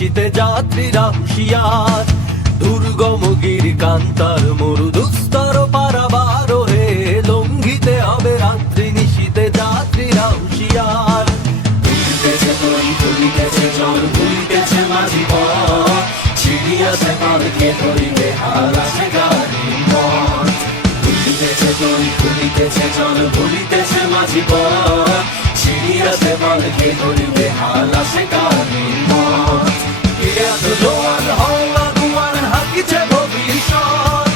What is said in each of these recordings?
নিশীতে যাত্রীরা হুঁশিয়ার। দুর্গম গিরিকান্তার মরু দুস্তর পারাবার হে, লঙ্ঘিতে হবে রাত্রি নিশীতে যাত্রীরা হুঁশিয়ার। ভুলিতেছে তরি ভুলিতেছে জল ভুলিতেছে মাঝি পথ, ছিড়িয়াছে পালকে ধরিবে হাল আছে গাড়ির মন। ভুলিতেছে তরি ভুলিতেছে জল ভুলিতেছে মাঝি পথ, ছিড়িয়াছে পালকে ধরিবে হাল আছে গাড়ির মন। এত জোয়ার হাওয়া দুয়ার হাঁকিছে ভবিষ্যৎ,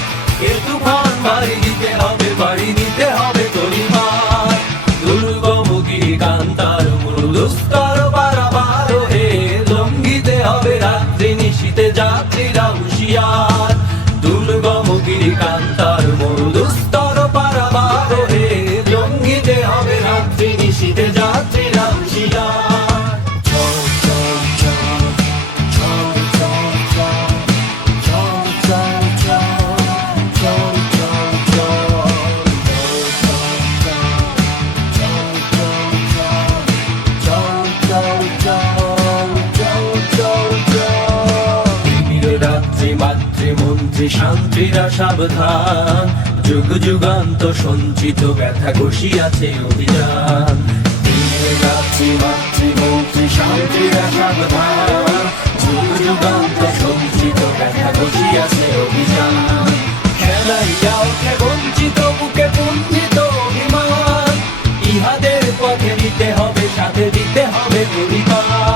এ তুফান বাড়ি নিতে হবে, বাড়ি নিতে হবে তরিমার। দুর্গম গিরিকান্তার মরু দুস্তর পারাবার হে, লঙ্ঘিতে হবে রাত্রি নিশীতে যাত্রীরা হুঁশিয়ার। দুর্গম গিরিকান্তার মরু দুস্তর পারাবার হে, লঙ্ঘিতে হবে রাত্রি নিশীতে যাত্রীরা হুঁশিয়ার। মাতৃমন্ত্রী শান্তিরা সাবধান, যুগ যুগান্ত সঞ্চিত ব্যথা ঘষিয়াছে অভিযান। মাতৃমন্ত্রী শান্তিরা সাবধান, যুগ যুগান্ত সঞ্চিত ব্যথা ঘষিয়াছে অভিযান। খেলাইয়া ওঠে বঞ্চিত বুকে পুঞ্জিত অভিমান, ইহাদের পথে দিতে হবে, সাথে দিতে হবে পরিবার।